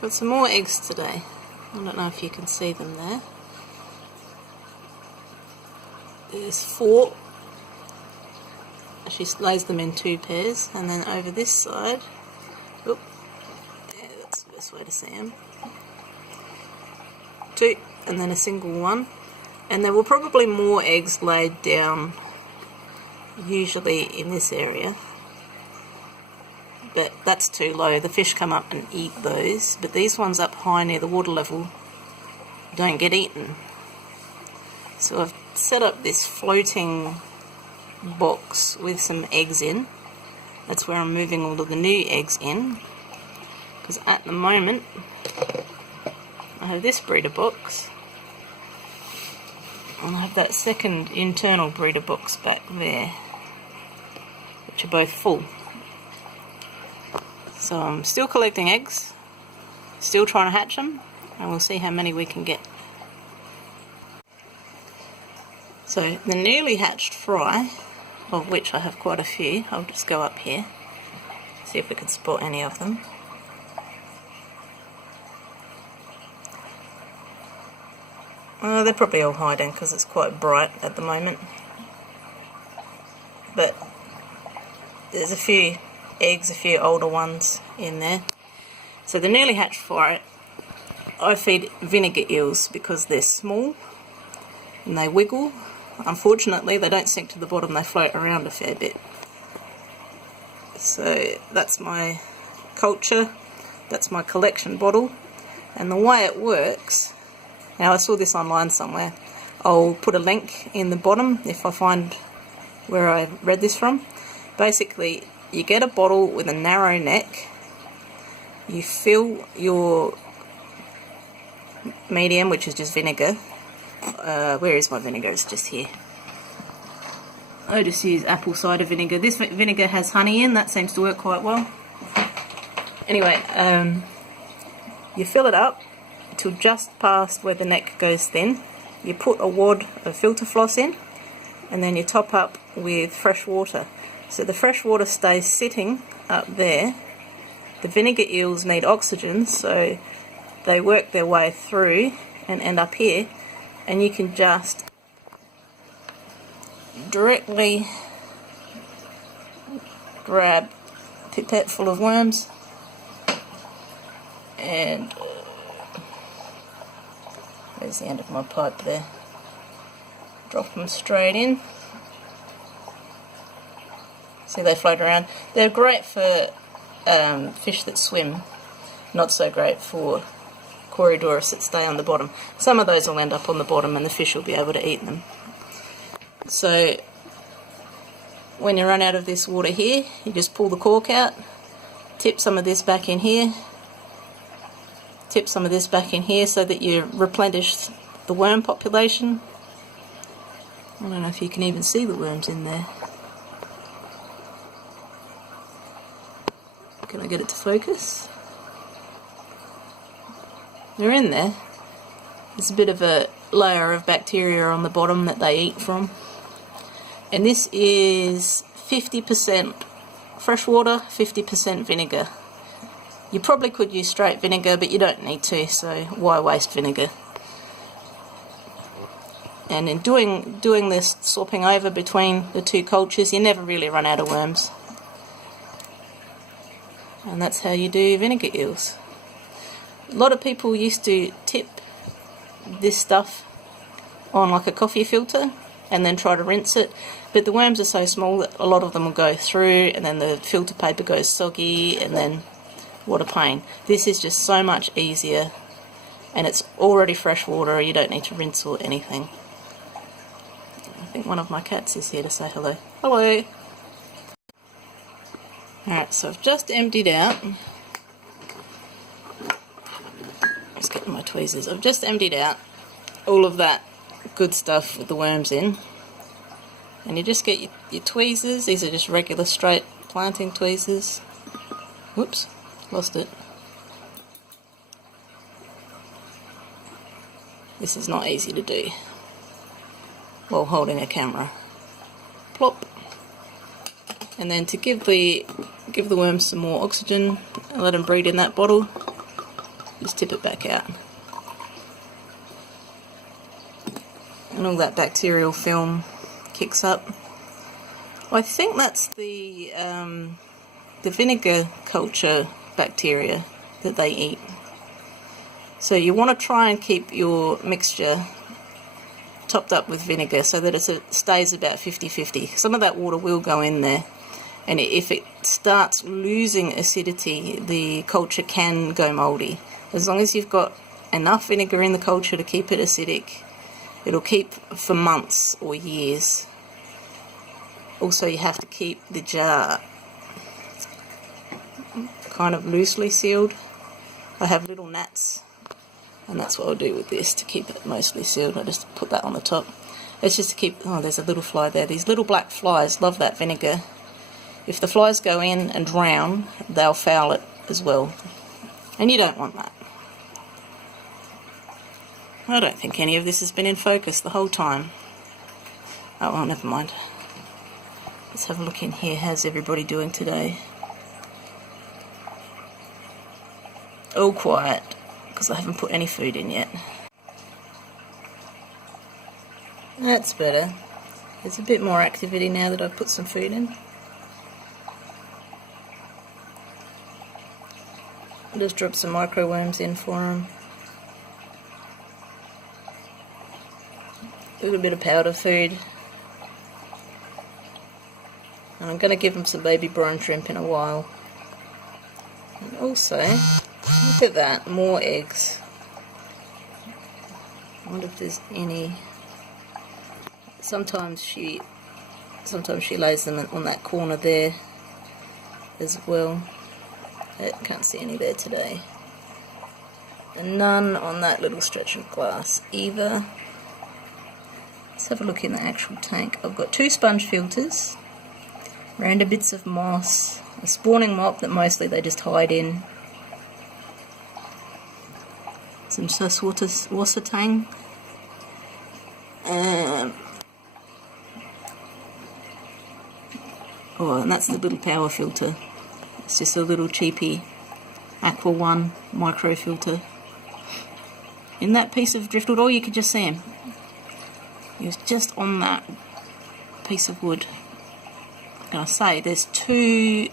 Got some more eggs today. I don't know if you can see them there. There's 4. She lays them in 2 pairs, and then over this side, oop, yeah, that's the best way to see them. 2, and then a single one. And there were probably more eggs laid down, usually in this area. But that's too low. The fish come up and eat those, but these ones up high near the water level don't get eaten. So I've set up this floating box with some eggs in. That's where I'm moving all of the new eggs in, because at the moment I have this breeder box and I have that second internal breeder box back there, which are both full. So I'm still collecting eggs, still trying to hatch them, and we'll see how many we can get. So the newly hatched fry, of which I have quite a few, I'll just go up here, see if we can spot any of them. They're probably all hiding because it's quite bright at the moment. But there's a few eggs, a few older ones in there. So the newly hatched fry, I feed vinegar eels because they're small and they wiggle. Unfortunately, they don't sink to the bottom, they float around a fair bit. So that's my culture, that's my collection bottle, and the way it works, now I saw this online somewhere, I'll put a link in the bottom if I find where I read this from. Basically, you get a bottle with a narrow neck, you fill your medium, which is just vinegar. Where is my vinegar? It's just here. I just use apple cider vinegar. This vinegar has honey in, that seems to work quite well. Anyway, you fill it up till just past where the neck goes thin. You put a wad of filter floss in, and then you top up with fresh water. So the fresh water stays sitting up there. The vinegar eels need oxygen, so they work their way through and end up here. And you can just directly grab a pipette full of worms and there's the end of my pipe there. Drop them straight in. See, they float around. They're great for fish that swim, not so great for Corydoras that stay on the bottom. Some of those will end up on the bottom and the fish will be able to eat them. So when you run out of this water here, you just pull the cork out, tip some of this back in here, tip some of this back in here so that you replenish the worm population. I don't know if you can even see the worms in there. Can I get it to focus? They're in there. There's a bit of a layer of bacteria on the bottom that they eat from. And this is 50% fresh water, 50% vinegar. You probably could use straight vinegar, but you don't need to, so why waste vinegar? And in doing this swapping over between the two cultures, you never really run out of worms. And that's how you do vinegar eels. A lot of people used to tip this stuff on like a coffee filter and then try to rinse it, but the worms are so small that a lot of them will go through and then the filter paper goes soggy and then what a pain. This is just so much easier and it's already fresh water, you don't need to rinse or anything. I think one of my cats is here to say hello. Hello! Alright, so I've just emptied out. Just getting my tweezers. I've just emptied out all of that good stuff with the worms in. And you just get your tweezers. These are just regular straight planting tweezers. Whoops, lost it. This is not easy to do while holding a camera. Plop. And then to give the worms some more oxygen, I let them breathe in that bottle. Just tip it back out. And all that bacterial film kicks up. I think that's the vinegar culture bacteria that they eat. So you want to try and keep your mixture topped up with vinegar so that it stays about 50-50. Some of that water will go in there, and if it starts losing acidity, the culture can go mouldy. As long as you've got enough vinegar in the culture to keep it acidic, it'll keep for months or years. Also, you have to keep the jar kind of loosely sealed. I have little gnats, and that's what I'll do with this to keep it mostly sealed. I just put that on the top. It's just to keep, oh, there's a little fly there. These little black flies love that vinegar. If the flies go in and drown, they'll foul it as well. And you don't want that. I don't think any of this has been in focus the whole time. Oh, well, never mind. Let's have a look in here. How's everybody doing today? All quiet, because I haven't put any food in yet. That's better. There's a bit more activity now that I've put some food in. I'll just drop some microworms in for them. A little bit of powder food. And I'm going to give them some baby brine shrimp in a while. And also, look at that, more eggs. I wonder if there's any. Sometimes she lays them on that corner there as well. I can't see any there today. And none on that little stretch of glass either. Let's have a look in the actual tank. I've got 2 sponge filters, random bits of moss, a spawning mop that mostly they just hide in, some wasser tang, oh, and that's the little power filter. It's just a little cheapy Aqua One micro filter. In that piece of driftwood, or you could just see him. He was just on that piece of wood. I'm going to say there's 2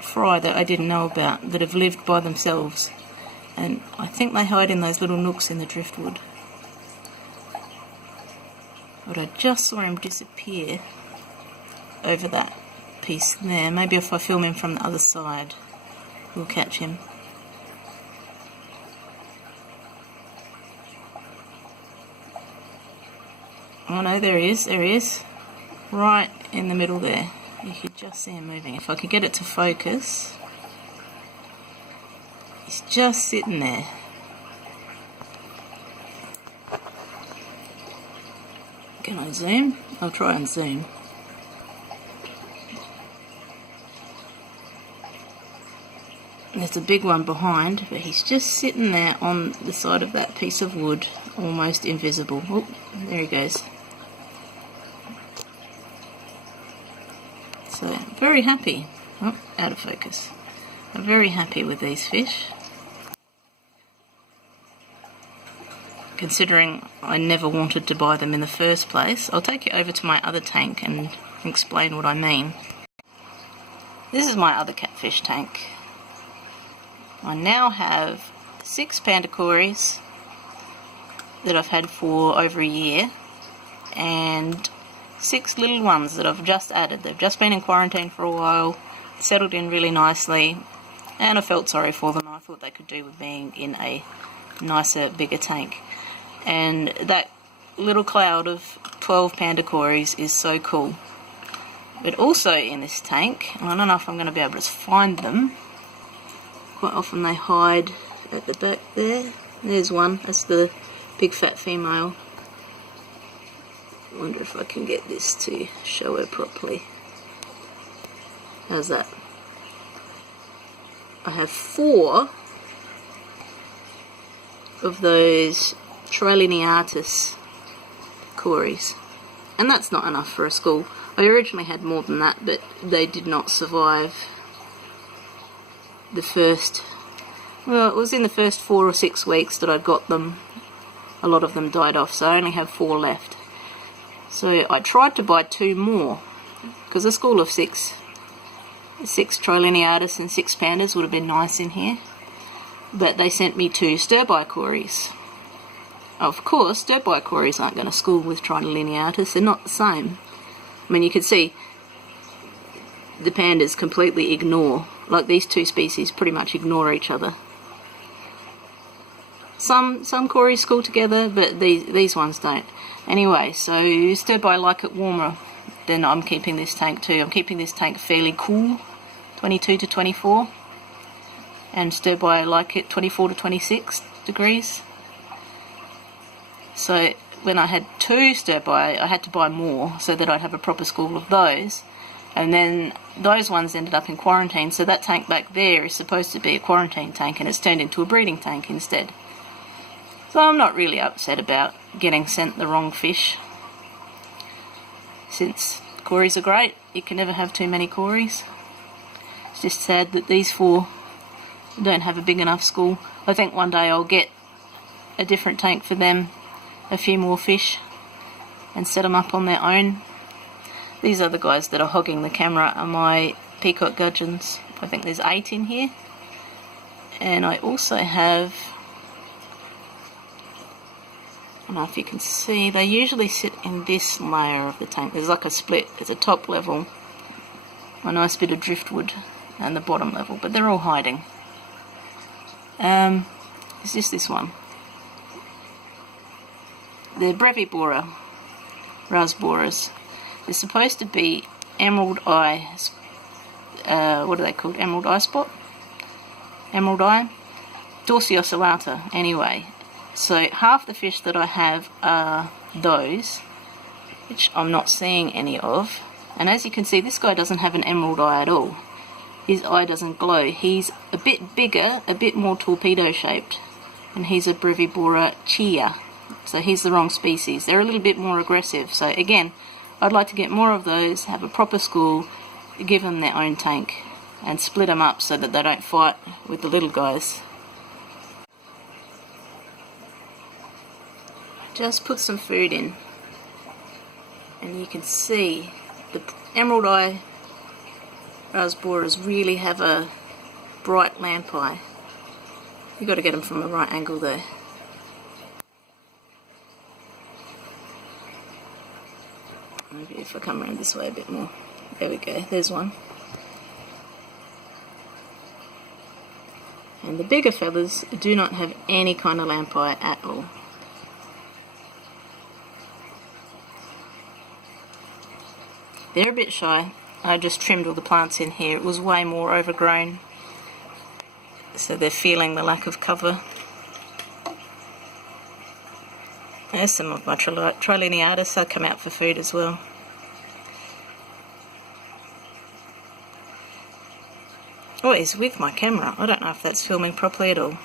fry that I didn't know about that have lived by themselves, and I think they hide in those little nooks in the driftwood. But I just saw him disappear over that piece there. Maybe if I film him from the other side, we'll catch him. Oh no, there he is, right in the middle there. You could just see him moving. If I could get it to focus, he's just sitting there. Can I zoom? I'll try and zoom. There's a big one behind, but he's just sitting there on the side of that piece of wood, almost invisible. Oh, there he goes. So, very happy. Oh, out of focus. I'm very happy with these fish. Considering I never wanted to buy them in the first place. I'll take you over to my other tank and explain what I mean. This is my other catfish tank. I now have 6 panda cories that I've had for over a year, and 6 little ones that I've just added. They've just been in quarantine for a while, settled in really nicely, and I felt sorry for them. I thought they could do with being in a nicer, bigger tank. And that little cloud of 12 panda cories is so cool. But also in this tank, and I don't know if I'm going to be able to find them, quite often they hide at the back there. There's one, that's the big fat female. I wonder if I can get this to show her properly. How's that? I have 4 of those trilineatus cories, and that's not enough for a school. I originally had more than that, but they did not survive the first Well, it was in the first 4 or 6 weeks that I got them. A lot of them died off, so I only have 4 left. So I tried to buy 2 more, because a school of 6 Trilineatus and 6 pandas would have been nice in here. But they sent me 2 stir-by Corys. Of course, stir-by Corys aren't going to school with Trilineatus, they're not the same. I mean, you can see the pandas completely ignore, like these 2 species pretty much ignore each other. Some Corys school together, but these ones don't. Anyway, so stir-by like it warmer, then I'm keeping this tank too. I'm keeping this tank fairly cool, 22 to 24, and stir-by like it 24 to 26 degrees. So when I had 2 stir-by, I had to buy more so that I'd have a proper school of those. And then those ones ended up in quarantine, so that tank back there is supposed to be a quarantine tank, and it's turned into a breeding tank instead. So I'm not really upset about getting sent the wrong fish. Since Corys are great, you can never have too many Corys. It's just sad that these 4 don't have a big enough school. I think one day I'll get a different tank for them, a few more fish, and set them up on their own. These other guys that are hogging the camera are my peacock gudgeons. I think there's 8 in here. And I also have, I don't know if you can see, they usually sit in this layer of the tank. There's like a split. There's a top level, a nice bit of driftwood, and the bottom level, but they're all hiding. It's just this one. The Brevibora Rasboras. They're supposed to be emerald eye, what are they called? Emerald eye spot? Emerald eye? Dorsiocellata, anyway. So half the fish that I have are those, which I'm not seeing any of. And as you can see, this guy doesn't have an emerald eye at all. His eye doesn't glow. He's a bit bigger, a bit more torpedo shaped. And he's a Brevibora chia. So he's the wrong species. They're a little bit more aggressive. So again, I'd like to get more of those, have a proper school, give them their own tank, and split them up so that they don't fight with the little guys. Just put some food in, and you can see the emerald eye Rasboras really have a bright lamp eye. You've got to get them from the right angle there. Maybe if I come around this way a bit more. There we go, there's one. And the bigger feathers do not have any kind of lamp eye at all. They're a bit shy. I just trimmed all the plants in here. It was way more overgrown, so they're feeling the lack of cover. There's some of my Trilineatus. They'll come out for food as well. What is with my camera? I don't know if that's filming properly at all.